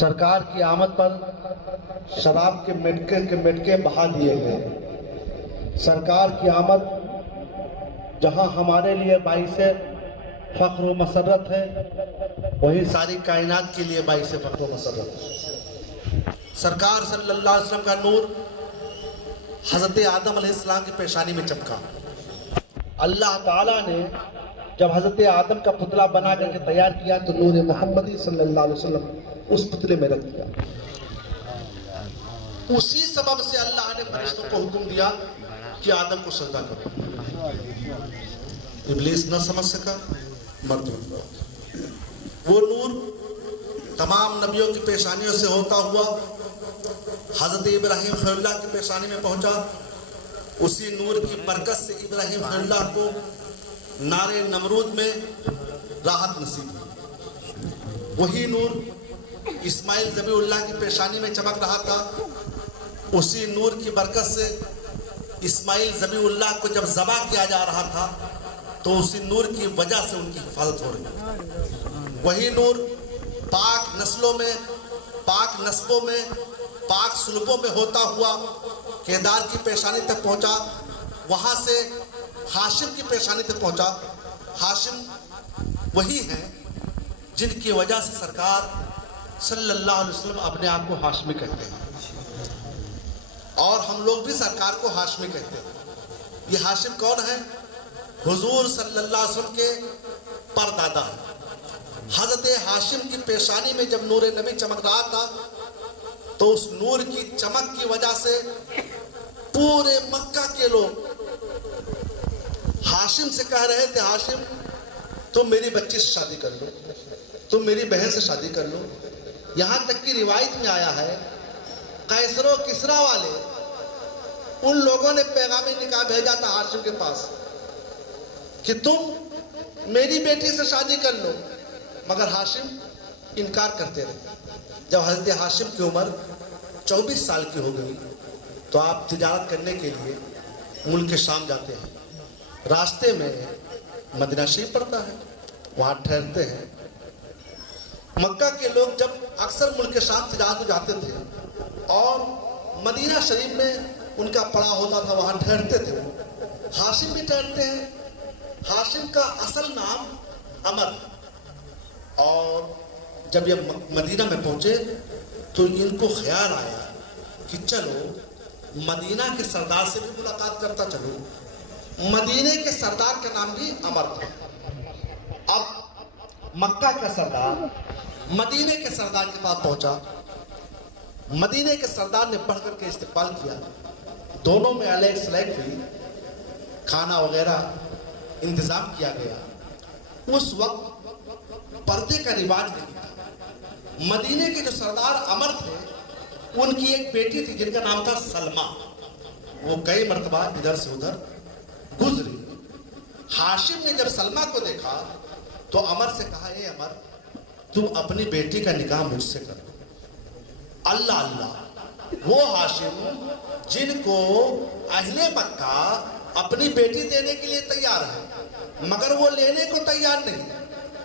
سرکار کی آمد پر شراب کے مٹکے بہا دیے گئے۔ سرکار کی آمد جہاں ہمارے لیے باعث فخر و مسرت ہے، وہی ساری کائنات کے لیے باعث فخر و مسرت ہے۔ سرکار صلی اللہ علیہ وسلم کا نور حضرت آدم علیہ السلام کی پیشانی میں چمکا۔ اللہ تعالیٰ نے جب حضرت آدم کا پتلا بنا کر کے تیار کیا تو نور محمدی صلی اللہ علیہ وسلم اس پتلے میں رکھ دیا۔ اسی سبب سے اللہ نے فرشتوں کو حکم دیا کہ آدم کو سجدہ کرو۔ ابلیس نہ سمجھ سکا، مرد بن گیا۔ وہ نور تمام نبیوں کی پیشانیوں سے ہوتا ہوا حضرت ابراہیم خلیل اللہ کی پیشانی میں پہنچا۔ اسی نور کی برکت سے ابراہیم خلیل اللہ کو نار نمرود میں راحت نصیب ہوئی۔ وہی نور اسماعیل ذبیح اللہ کی پیشانی میں چمک رہا تھا۔ اسی نور کی برکت سے اسماعیل ذبیح اللہ کو جب ذبح کیا جا رہا تھا تو اسی نور کی وجہ سے ان کی حفاظت ہو رہی۔ وہی نور پاک نسلوں میں، پاک نسبوں میں، پاک سلوکوں میں ہوتا ہوا کیدار کی پیشانی تک پہنچا۔ وہاں سے ہاشم کی پیشانی تک پہنچا۔ ہاشم وہی ہیں جن کی وجہ سے سرکار صلی اللہ علیہ وسلم اپنے آپ کو ہاشمی کہتے ہیں، اور ہم لوگ بھی سرکار کو ہاشمی کہتے ہیں۔ یہ ہاشم کون ہے؟ حضور صلی اللہ علیہ وسلم کے پردادا ہیں۔ حضرت ہاشم کی پیشانی میں جب نور نبی چمک رہا تھا تو اس نور کی چمک کی وجہ سے پورے مکہ کے لوگ ہاشم سے کہہ رہے تھے، ہاشم تم میری بچی سے شادی کر لو، تم میری بہن سے شادی کر لو۔ یہاں تک کی روایت میں آیا ہے قیصر و کسریٰ والے ان لوگوں نے پیغام نکاح بھیجا تھا ہاشم کے پاس کہ تم میری بیٹی سے شادی کر لو، مگر ہاشم انکار کرتے رہے۔ جب حضرت ہاشم کی عمر 24 سال کی ہو گئی تو آپ تجارت کرنے کے لیے ملک شام جاتے ہیں۔ راستے میں مدینہ شریف پڑتا ہے، وہاں ٹھہرتے ہیں۔ مکہ کے لوگ جب اکثر ملک شام تجارت کو جاتے تھے اور مدینہ شریف میں ان کا پڑاؤ ہوتا تھا، وہاں ٹھہرتے تھے۔ ہاشم بھی ٹھہرتے ہیں۔ ہاشم کا اصل نام عمر، اور جب یہ مدینہ میں پہنچے تو ان کو خیال آیا کہ چلو مدینہ کے سردار سے بھی ملاقات کرتا چلو۔ مدینہ کے سردار کا نام بھی عمر تھا۔ اب مکہ کا سردار مدینہ کے سردار کے پاس پہنچا۔ مدینہ کے سردار نے بڑھ کر کے استقبال کیا، دونوں میں علیہ سلیک ہوئی، کھانا وغیرہ انتظام کیا گیا۔ اس وقت پردے کا رواج نہیں تھا۔ مدینہ کے جو سردار عمر تھے ان کی ایک بیٹی تھی جن کا نام تھا سلمہ، وہ کئی مرتبہ ادھر سے ادھر گزری۔ ہاشم نے جب سلمہ کو دیکھا تو عمر سے کہا، اے عمر تم اپنی بیٹی کا نکاح مجھ سے کرو۔ اللہ اللہ، وہ ہاشم جن کو اہل مکہ اپنی بیٹی دینے کے لیے تیار ہے مگر وہ لینے کو تیار نہیں،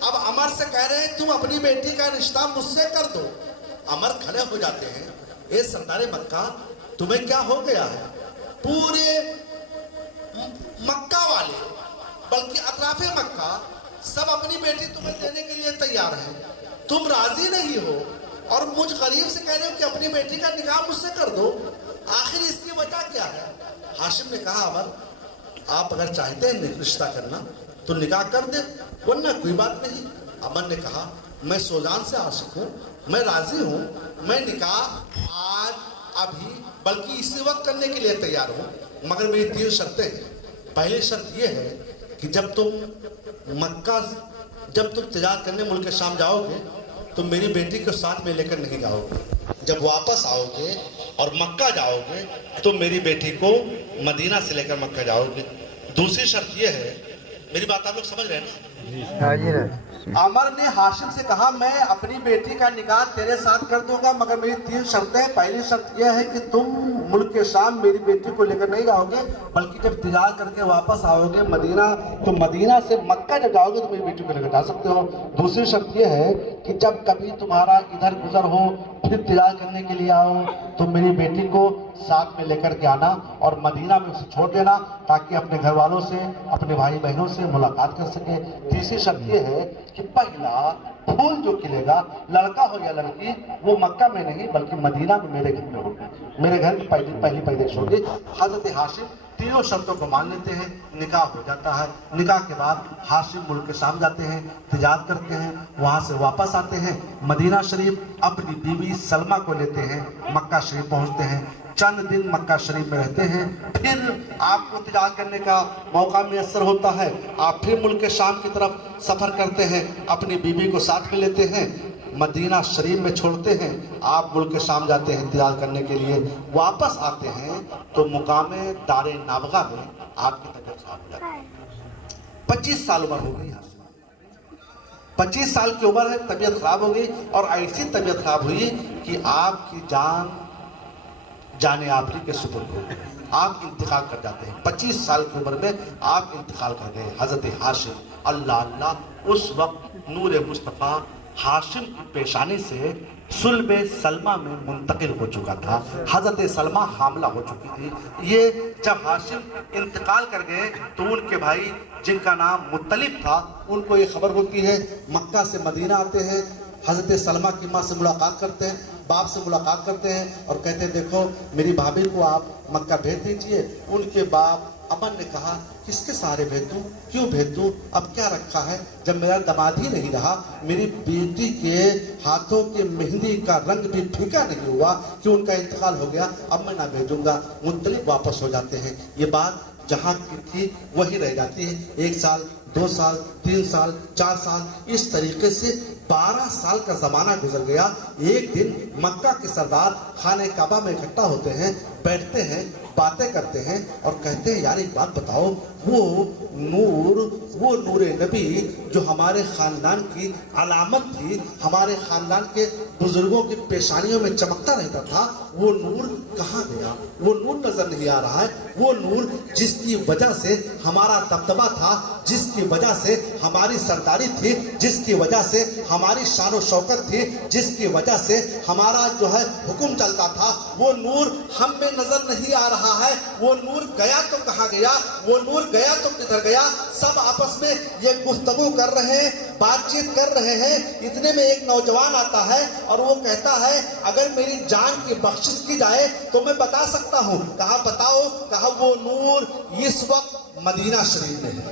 اب عمر سے کہہ رہے ہیں تم اپنی بیٹی کا رشتہ مجھ سے کر دو۔ عمر کھڑے ہو جاتے ہیں، اے سردار مکہ تمہیں کیا ہو گیا ہے؟ پورے مکہ والے بلکہ اطراف مکہ سب اپنی بیٹی تمہیں دینے کے لیے تیار ہیں، تم راضی نہیں ہو اور مجھ غریب سے کہہ رہے ہو کہ اپنی بیٹی کا نکاح مجھ سے کر دو، آخر اس کی وجہ کیا ہے؟ ہاشم نے کہا، عمر آپ اگر چاہتے ہیں رشتہ کرنا تو نکاح کر دیں ورنہ کوئی بات نہیں۔ عمر نے کہا، میں سوزان سے عاشق ہوں، میں راضی ہوں، میں نکاح آج ابھی بلکہ اسی وقت کرنے کے لیے تیار ہوں، مگر میری 3 شرطیں ہیں۔ پہلی شرط یہ ہے کہ جب تم تجارت کرنے ملک شام جاؤ گے تو میری بیٹی کو ساتھ میں لے کر نہیں جاؤ گے، جب واپس آؤ گے اور مکہ جاؤ گے تو میری بیٹی کو مدینہ سے لے کر مکہ جاؤ گے۔ دوسری شرط یہ ہے، میری بات آپ لوگ سمجھ رہے ہیں نا؟ عمر نے ہاشم سے کہا میں اپنی بیٹی کا نکاح تیرے ساتھ کر دوں گا مگر میری 3 شرطیں ہیں. پہلی شرط یہ ہے کہ تم ملک شام میری بیٹی کو لے کر نہیں جاؤ گے بلکہ جب تجارت کر کے واپس آؤ گے مدینہ تو مدینہ سے مکہ جب جاؤ گے تو میری بیٹی کو لے کر جا سکتے ہو. دوسری شرط یہ ہے کہ جب کبھی تمہارا ادھر گزر ہو پھر تجارت کرنے کے لیے آؤ تو میری بیٹی کو ساتھ میں لے کر کے آنا اور مدینہ میں اسے چھوڑ دینا تاکہ اپنے گھر والوں سے اپنے بھائی بہنوں سے ملاقات کر سکے. تیسری شرط یہ ہے کہ پہلا پھول جو کھلے گا لڑکا ہو یا لڑکی وہ مکہ میں نہیں بلکہ مدینہ میں میرے گھر میں ہوگا, میرے گھر کی پہلی پیدائش ہوگی. حضرت ہاشم تینوں شرطوں کو مان لیتے ہیں, نکاح ہو جاتا ہے. نکاح کے بعد ہاشم ملک شام جاتے ہیں, تجارت کرتے ہیں, وہاں سے واپس آتے ہیں, مدینہ شریف اپنی بیوی سلمہ کو لیتے ہیں, مکہ شریف پہنچتے ہیں, چند دن مکہ شریف میں رہتے ہیں. پھر آپ کو تجارت کرنے کا موقع میسر ہوتا ہے, آپ پھر ملک شام کی طرف سفر کرتے ہیں, اپنی بیوی کو ساتھ میں لیتے ہیں, مدینہ شریف میں چھوڑتے ہیں, آپ ملک شام جاتے ہیں تجارت کرنے کے لیے. واپس آتے ہیں تو مقام دار نابغہ میں آپ کی طبیعت خراب ہو جاتی ہے. 25 سال عمر ہو گئی, 25 سال کی عمر ہے, طبیعت خراب ہو گئی اور ایسی طبیعت خراب ہوئی کہ آپ کی جان آخری کے سپرد ہو گئی, آپ انتقال کر جاتے ہیں. 25 سال کی عمر میں آپ انتقال کر گئے. حضرت ہاشم اللہ اس وقت نور مصطفیٰ ہاشم کی پیشانی سے صلب سلمہ میں منتقل ہو چکا تھا. حضرت سلمہ حاملہ ہو چکی تھی. یہ جب ہاشم انتقال کر گئے تو ان کے بھائی جن کا نام مطلب تھا ان کو یہ خبر ہوتی ہے, مکہ سے مدینہ آتے ہیں, حضرت سلمہ کی ماں سے ملاقات کرتے ہیں, باپ سے ملاقات کرتے ہیں اور کہتے ہیں دیکھو میری بھابھی کو آپ مکہ بھیج دیجئے. ان کے باپ امن نے کہا کس کے سہارے بھیج دوں, کیوں بھیج دوں, اب کیا رکھا ہے, جب میرا دماد ہی نہیں رہا, میری بیٹی کے ہاتھوں کے مہندی کا رنگ بھی پھیکا نہیں ہوا کہ ان کا انتقال ہو گیا, اب میں نہ بھیجوں گا. مطلب واپس ہو جاتے ہیں. یہ بات جہاں کی تھی وہی رہ جاتی ہے. 1 سال 2 سال 3 سال 4 سال اس طریقے سے 12 سال کا زمانہ گزر گیا. ایک دن مکہ کے سردار خانہ کعبہ میں اکٹھا ہوتے ہیں, بیٹھتے ہیں, باتیں کرتے ہیں اور کہتے ہیں یار ایک بات بتاؤ, وہ نور نبی جو ہمارے خاندان کی علامت تھی, ہمارے خاندان کے بزرگوں کی پیشانیوں میں چمکتا رہتا تھا, وہ نور کہاں گیا, وہ نور نظر نہیں آ رہا ہے. وہ نور جس کی وجہ سے ہمارا دبدبہ تھا, جس کی وجہ سے ہماری سرداری تھی, جس کی وجہ سے ہماری شان و شوکت تھی, جس کی وجہ سے ہمارا جو ہے حکم چلتا تھا, وہ نور ہم میں نظر نہیں آ رہا ہے. وہ نور گیا تو کہاں گیا, وہ نور گیا تو کدھر گیا. سب آپس میں یہ گفتگو کر رہے ہیں, بات چیت کر رہے ہیں. اتنے میں ایک نوجوان آتا ہے اور وہ کہتا ہے اگر میری جان کی بخشش کی جائے تو میں بتا سکتا ہوں. کہا بتاؤ, کہا وہ نور اس وقت مدینہ شریف میں ہے,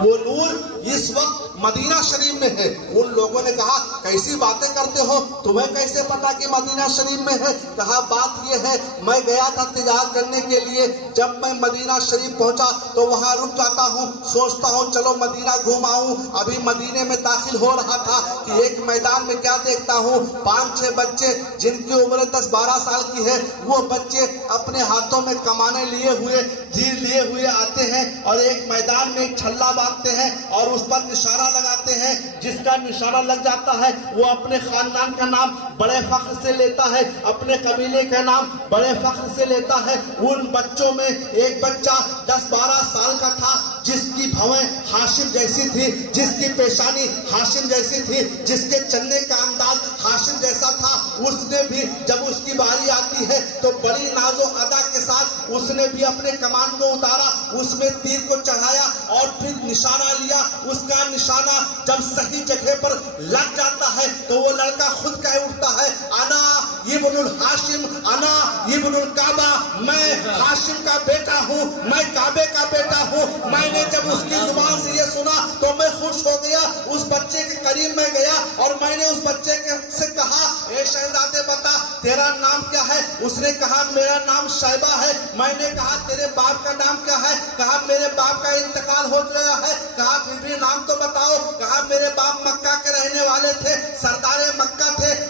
وہ نور اس وقت مدینہ شریف میں ہے. ان لوگوں نے کہا کیسی باتیں کرتے ہو, تمہیں کیسے پتا کہ مدینہ شریف میں ہے. کہا بات یہ ہے میں گیا تھا تجارت کرنے کے لیے, جب میں مدینہ شریف پہنچا تو وہاں رک جاتا ہوں, سوچتا ہوں چلو مدینہ گھوم آؤں. ابھی مدینے میں داخل ہو رہا تھا کہ ایک میدان میں کیا دیکھتا ہوں, 5-6 بچے جن کی عمر 10-12 سال کی ہے, وہ بچے اپنے ہاتھوں میں کمانے لیے ہوئے, تیر لیے ہوئے آتے ہیں اور ایک میدان میں ایک چھلا باندھتے ہیں اور اس پر نشانہ لگاتے ہیں. جس کا نشانہ لگ جاتا ہے وہ اپنے خاندان کا نام بڑے فخر سے لیتا ہے, اپنے قبیلے کا نام بڑے فخر سے لیتا ہے. ان بچوں میں ایک بچہ 10-12 سال کا تھا جس کی بھویں ہاشم جیسی تھی, جس کی پیشانی ہاشم جیسی تھی, جس کے چلنے کا انداز ہاشم جیسا تھا. اس نے بھی جب اس کی باری آتی ہے تو بڑی ناز و ادا کے ساتھ اس نے بھی اپنے کمان کو اتارا, اس میں تیر کو چڑھایا اور پھر نشانہ لیا. اس کا نشانہ جب صحیح جگہ پر لگ جاتا ہے تو وہ لڑکا خود کہہ اٹھتا ہے انا ابن الہاشم, انا ابن الکعبہ, میں ہاشم کا بیٹا ہوں, میں کعبے کا بیٹا ہوں. میں نے جب اس کی زبان سے یہ سنا تو میں خوش ہو گیا. اس بچے کے قریب میں گیا اور میں نے اس بچے سے کہا اے شہزادے بتا تیرا نام کیا ہے. اس نے کہا میرا نام شیبہ ہے. میں نے کہا تیرے باپ کا نام کیا ہے. کہا میرے باپ کا انتقال ہو گیا ہے. کہا پھر بھی نام تو بتاؤ. کہا میرے باپ مکہ کے رہنے والے تھے, سردار مکہ تھے,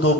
2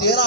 13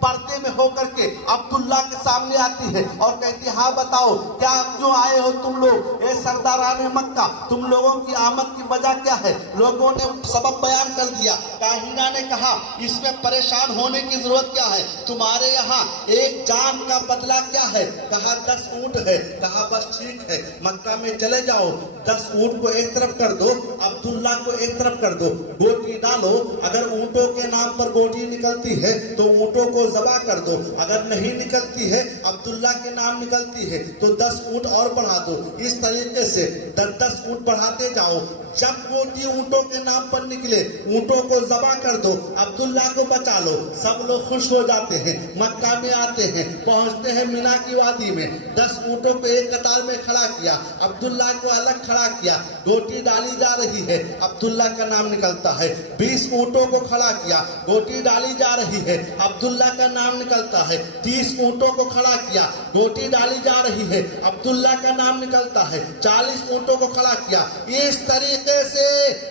پردے میں ہو کر کے عبداللہ کے سامنے آتی ہے اور کہتی ہے ہاں بتاؤ کیا کیوں آئے ہو تم لوگ، اے سرداران مکہ تم لوگوں کی آمد کی وجہ کیا ہے؟ لوگوں نے سبب بیان کر دیا۔ کاہنہ نے کہا اس میں پریشان ہونے کی ضرورت کیا ہے، تمہارے یہاں ایک جان کا بدلہ کیا ہے؟ کہا 10 اونٹ ہے۔ کہا بس ٹھیک ہے، مکہ میں چلے جاؤ، 10 اونٹ کو ایک طرف کر دو، عبداللہ کو ایک طرف کر دو، گوٹی ڈالو، اگر اونٹوں کے نام پر گوٹی نکلتی ہے تو اونٹوں کو ذبح کر دو، اگر نہیں نکلتی ہے عبداللہ کے نام نکلتی ہے تو 10 اونٹ اور بڑھا دو۔ اس طریقے سے 10 اونٹ بڑھاتے جاؤ، جب گوٹی اونٹوں کے نام پر نکلے اونٹوں کو ذبح کر دو، عبداللہ کو بچا لو۔ سب لوگ خوش ہو جاتے ہیں، مکہ میں آتے ہیں، پہنچتے ہیں مینا کی وادی میں، 10 اونٹوں کو ایک قطار میں کھڑا کیا، عبداللہ کو الگ کھڑا کیا، گوٹی ڈالی جا رہی ہے، عبداللہ کا نام نکلتا ہے۔ 20 اونٹوں کو کھڑا کیا، گوٹی ڈالی جا رہی ہے، عبداللہ کا نام نکلتا ہے۔ 30 اونٹوں کو کھڑا کیا، گوٹی ڈالی جا رہی ہے، عبداللہ کا نام نکلتا ہے۔ 40 اونٹوں کو کھڑا کیا، اس طریقے سے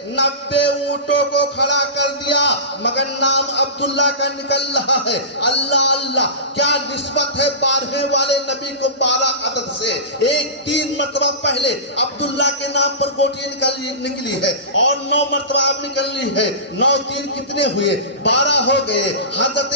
90 اونٹوں کو کھڑا کر دیا مگر نام عبداللہ کا نکل رہا ہے۔ اللہ اللہ، کیا نسبت ہے 12 والے نبی کو 12 عدد سے۔ ایک 3 مرتبہ پہلے عبداللہ کے نام پر گوٹی نکلی ہے اور 9 مرتبہ اب نکل رہی ہے۔ 9 3 کتنے ہوئے؟ 12 ہو گئے۔ حضرت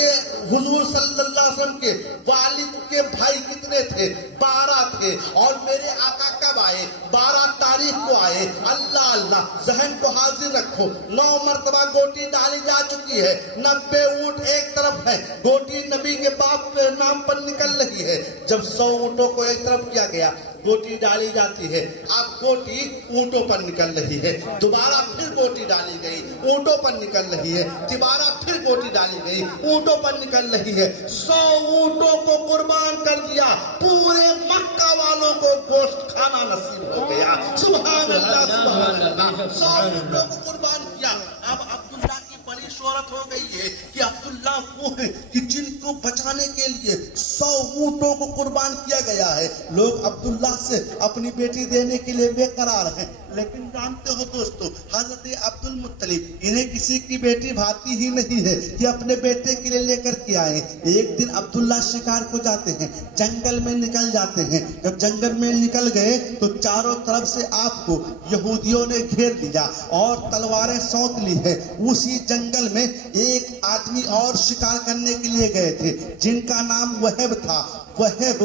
حضور صلی اللہ علیہ وسلم کے والد کے بھائی کتنے تھے؟ 12 تھے۔ اور میرے آقا کب آئے؟ 12 تاریخ کو آئے۔ اللہ اللہ، ذہن کو حاضر رکھو، 9 مرتبہ گوٹی ڈالی جا چکی ہے، 90 اونٹ ایک طرف ہے، گوٹی نبی کے باپ کے نام پر نکل رہی ہے۔ جب 100 اونٹوں کو ایک طرف کیا گیا، گوٹی ڈالی جاتی ہے، اب گوٹی اونٹوں پر نکل رہی ہے، دوبارہ پھر گوٹی ڈالی گئی، اونٹوں پر نکل رہی ہے، دوبارہ پھر گوٹی ڈالی گئی، اونٹوں پر نکل رہی ہے۔ 100 اونٹوں کو قربان کر دیا، پورے مکہ والوں کو گوشت کھانا نصیب ہو گیا۔ سبحان اللہ سبحان اللہ، 100 اونٹوں کو قربان کیا۔ اب عبداللہ کی بڑی شہرت ہو گئی ہے کہ عبداللہ وہ ہے کہ جن کو بچانے کے لیے 100 اونٹوں کو قربان کیا گیا ہے۔ لوگ عبداللہ سے اپنی بیٹی دینے کے لیے بے قرار ہیں، لیکن جانتے ہو دوستو، حضرت عبد المطلب انہیں کسی کی بیٹی بھاتی ہی نہیں ہے کہ اپنے بیٹے کے لیے لے کر کے آئے۔ ایک دن عبداللہ شکار کو جاتے ہیں، جنگل میں نکل جاتے ہیں۔ جب جنگل میں نکل گئے تو چاروں طرف سے آپ کو یہودیوں نے گھیر لیا اور تلواریں سونت لی ہے۔ اسی جنگل میں ایک آدمی اور شکار کرنے کے لیے گئے تھے جن کا نام وہب تھا۔ وہب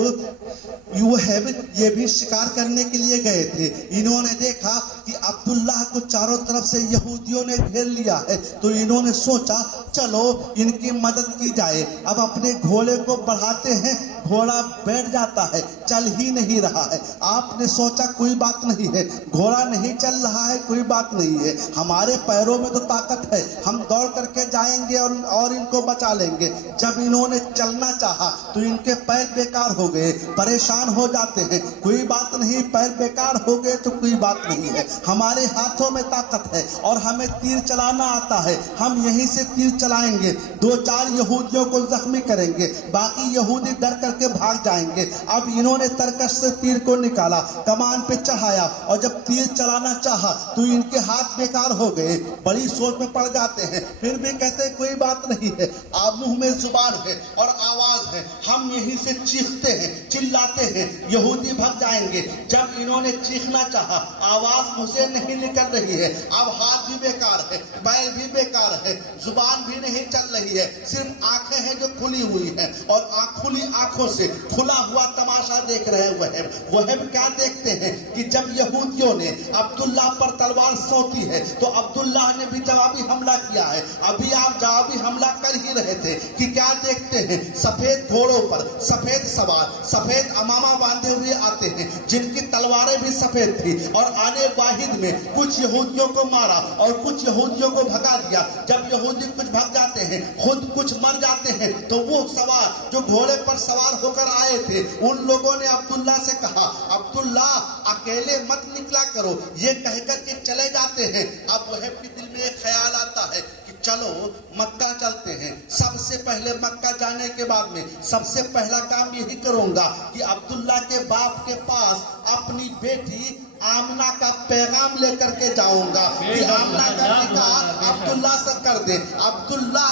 یہ بھی شکار کرنے کے لیے گئے تھے۔ انہوں نے دیکھا کہ عبداللہ کو چاروں طرف سے یہودیوں نے گھیر لیا ہے تو انہوں نے سوچا چلو ان کی مدد کی جائے۔ اب اپنے گھوڑے کو بڑھاتے ہیں، گھوڑا بیٹھ جاتا ہے، چل ہی نہیں رہا ہے۔ آپ نے سوچا کوئی بات نہیں ہے، گھوڑا نہیں چل رہا ہے، کوئی بات نہیں ہے، ہمارے پیروں میں تو طاقت ہے، ہم دوڑ کر کے جائیں گے اور ان کو بچا لیں گے۔ جب انہوں نے چلنا چاہا تو ان کے پیر بیکار ہو گئے، پریشان ہو جاتے ہیں۔ کوئی بات نہیں، پیر بیکار ہو گئے تو کوئی بات نہیں ہے، ہمارے ہاتھوں میں طاقت ہے اور ہمیں تیر چلانا آتا ہے، ہم یہیں سے تیر چلائیں گے، 2-4 یہودیوں کو زخمی کریں گے، باقی یہودی ڈر کر کے بھاگ جائیں گے۔ اب انہوں نے ترکش سے تیر کو نکالا، کمان پہ چڑھایا اور جب تیر چلانا چاہا تو ان کے ہاتھ بیکار ہو گئے، بڑی سوچ میں پڑ جاتے ہیں، پھر بھی کہتے ہیں کوئی بات نہیں ہے، آپ منہ میں زبان ہے اور آواز ہے، ہم یہیں سے چیختے ہیں، چلاتے ہیں، یہودی بھگ جائیں گے۔ جب انہوں نے چیخنا چاہا، آواز منہ سے نہیں نکل رہی ہے، اب ہاتھ بھی بیکار ہے، پیر بھی بیکار ہے، زبان بھی نہیں چل رہی ہے، صرف آنکھیں ہیں جو کھلی ہوئی ہیں اور کھلی آنکھوں سے کھلا ہوا تماشا دیکھ رہے ہیں۔ وہب کیا دیکھتے ہیں کہ جب یہودیوں نے عبداللہ پر تلوار سونتی ہے تو عبداللہ نے بھی جوابی حملہ کیا ہے۔ ابھی آپ جوابی حملہ کر ہی رہے تھے کہ کیا دیکھتے ہیں، سفید گھوڑوں پر سفید سوار، سفید امامہ باندھے ہوئے آتے ہیں جن کی تلواریں بھی سفید تھی، اور آنے واحد میں کچھ یہودیوں کو مارا اور کچھ یہودیوں کو بھگا دیا۔ جب یہودی کچھ بھگ جاتے ہیں، خود کچھ مر جاتے ہیں، تو وہ سوار جو گھوڑے پر سوار ہو کر آئے تھے ان لوگوں نے عبداللہ سے کہا عبداللہ اکیلے مت نکلا کرو، یہ کہہ کر کے چلے جاتے ہیں۔ اب وہب کے دل میں ایک خیال آتا ہے کہ چلو مکہ چلتے ہیں، سب سے پہلے مکہ جانے کے بعد میں سب سے پہلا کام یہی کروں گا کہ عبداللہ کے باپ کے پاس اپنی بیٹی آمنہ کا پیغام لے کر کے جاؤں گا کہ آمنہ کا نکاح عبداللہ سے کر دے، عبداللہ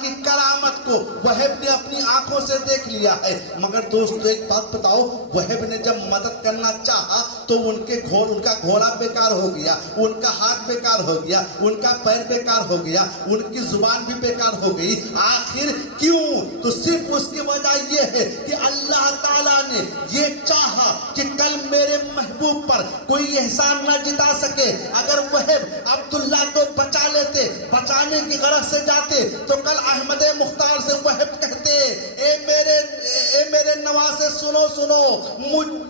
کی دیکھ لیا ہے. مگر دوستو ایک بات بتاؤ, وہب نے جب مدد کرنا چاہا تو ان کا گھوڑا بیکار ہو گیا, ان کا ہاتھ بیکار ہو گیا, ان کا پیر بیکار ہو گیا, ان کی زبان بھی بیکار ہو گئی. آخر کیوں؟ تو صرف اس کی وجہ یہ ہے کہ اللہ تعالیٰ نے یہ چاہا کہ کل میرے محبوب پر کوئی احسان نہ جتا سکے. اگر وہب عبداللہ کو بچا لیتے, بچانے کی غرض سے جاتے, تو کل احمد مختار سے وہب کہتے, اے میرے نواسے سنو,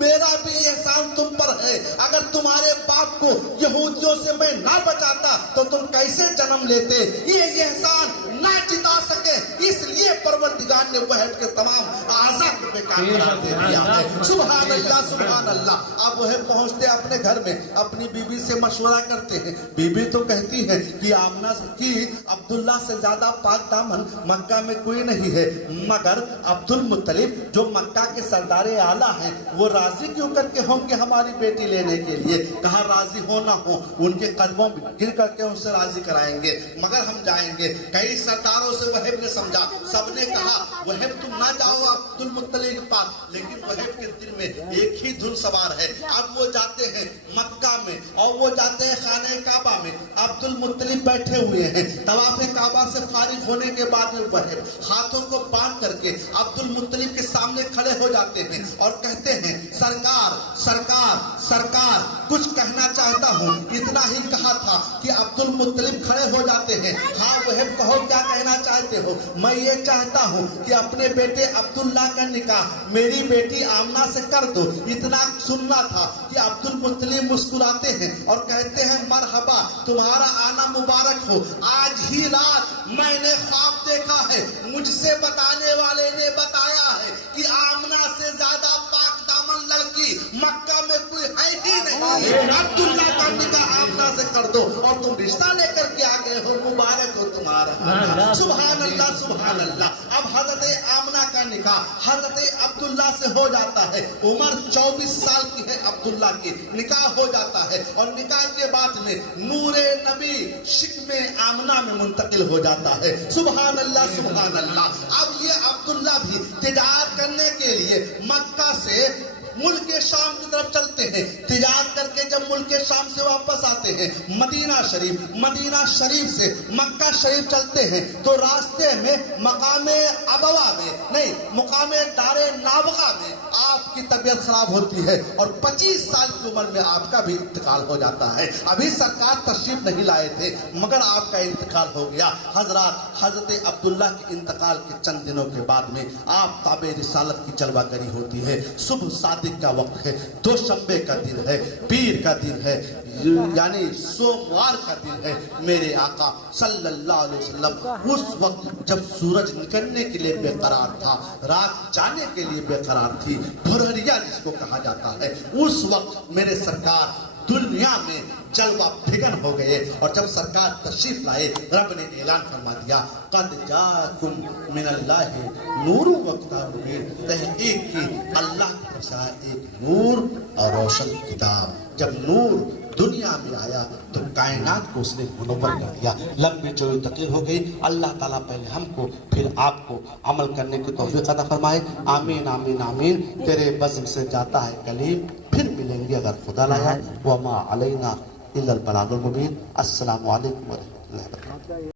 میرا بھی احسان تم پر ہے. اگر تمہارے باپ کو یہودیوں سے میں نہ بچاتا تو تم کیسے جنم لیتے؟ یہ احسان نہ جتا سکے, اس لیے پروردگار نے وہب کے تمام اعضاء کو بیکار قرار دے دیا ہے. سبحان اللہ, سبحان اللہ. اب وہب پہنچتے اپنے گھر میں, اپنی بیوی سے مشورہ کرتے ہیں. بیوی تو کہتی ہے کہ آمنہ کی عبداللہ سے زیادہ پاک دامن مکہ میں کوئی نہیں ہے, مگر عبد المطلب جو مکہ کے سردار اعلیٰ ہیں وہ راضی کیوں کر کے ہوں کہ ہماری بیٹی لینے کے لیے. کہا راضی ہو نہ ہو, ان کے قدموں میں گر کر کے ان سے راضی کرائیں گے, مگر ہم جائیں گے. کئی سرداروں سے وہب نے سمجھا, سب نے کہا وہب تم نہ جاؤ عبد المطلب کے پاس, لیکن وہب کے دل میں ایک ہی دھن سوار ہے. اب وہ جاتے ہیں مکہ میں اور وہ جاتے ہیں خانہ کعبہ میں. عبد المطلب بیٹھے ہوئے ہیں. طواف کعبہ سے فارغ ہونے کے بعد میں وہب ہاتھوں کو باندھ کر کے عبد المطلب کے سامنے کھڑے ہو جاتے ہیں اور کہتے ہیں, سرکار کچھ کہنا چاہتا ہوں. اتنا ہی کہا تھا کہ عبد المطلب کھڑے ہو جاتے ہیں. ہاں وہب کہو کیا کہنا چاہتے ہو؟ میں یہ چاہتا ہوں کہ اپنے بیٹے عبداللہ کا نکاح میری بیٹی آمنہ سے کر دو. اتنا سننا تھا کہ عبد المطلب مسکراتے ہیں اور کہتے ہیں مرحبا, تمہارا آنا مبارک ہو. آج ہی رات میں نے خواب دیکھا ہے, مجھ سے بتانے والے نے بتایا ہے کہ آمنہ سے زیادہ پاک دامن لڑکی مکہ میں کوئی ہے ہی نہیں. عبداللہ کا نکاح آمنہ سے کر دو اور تم رشتہ لے کر کے آ گئے ہو, مبارک ہو تمہارا. سبحان اللہ, سبحان اللہ. اب حضرت آمنہ کا نکاح حضرت عبداللہ سے ہو جاتا ہے. عمر 24 سال کی ہے عبداللہ کی, نکاح ہو جاتا ہے اور نکاح کے بعد میں نور نبی شکم آمنہ میں منتقل ہو جاتا ہے. سبحان اللہ, سبحان اللہ. اب یہ عبداللہ بھی تجارت کرنے کے لیے مکہ سے ملک شام کی طرف چلتے ہیں. تجارت کر کے جب ملک شام سے واپس آتے ہیں مدینہ شریف سے مکہ شریف چلتے ہیں تو راستے میں مقام ابوا میں مقام دار نابغہ میں آپ کی طبیعت خراب ہوتی ہے اور 25 سال کی عمر میں آپ کا بھی انتقال ہو جاتا ہے. ابھی سرکار تشریف نہیں لائے تھے مگر آپ کا انتقال ہو گیا. حضرت عبداللہ کے انتقال کے چند دنوں کے بعد میں آپ تابع رسالت کی جلوہ گری ہوتی ہے. صبح صادق کا وقت ہے, دوشنبے کا دن ہے, پیر کا دن ہے, یعنی سوموار کا دن ہے. میرے آقا صلی اللہ علیہ وسلم اس وقت جب سورج نکلنے کے لیے بے قرار تھا, رات جانے کے لیے بے قرار تھی, بھرریا جس کو کہا جاتا ہے, اس وقت میرے سرکار دنیا میں جلوہ بھگن ہو گئے. اور جب سرکار تشریف لائے رب نے اعلان فرما دیا, قد جاءکم من اللہ نور و کتاب مبین. تحقیق کی اللہ کی طرف سے ایک نور اور روشن کتاب. جب نور دنیا میں آیا تو کائنات کو اس نے منور کر دیا. لمبی چوڑی تقریر ہو گئی. اللہ تعالیٰ پہلے ہم کو پھر آپ کو عمل کرنے کی توفیق عطا فرمائے. آمین آمین آمین. تیرے بزم سے جاتا ہے کلیم, پھر ملیں گے اگر خدا لایا. وما علینا الا البلاغ المبین. السلام علیکم ورحمۃ اللہ وبرکاتہ.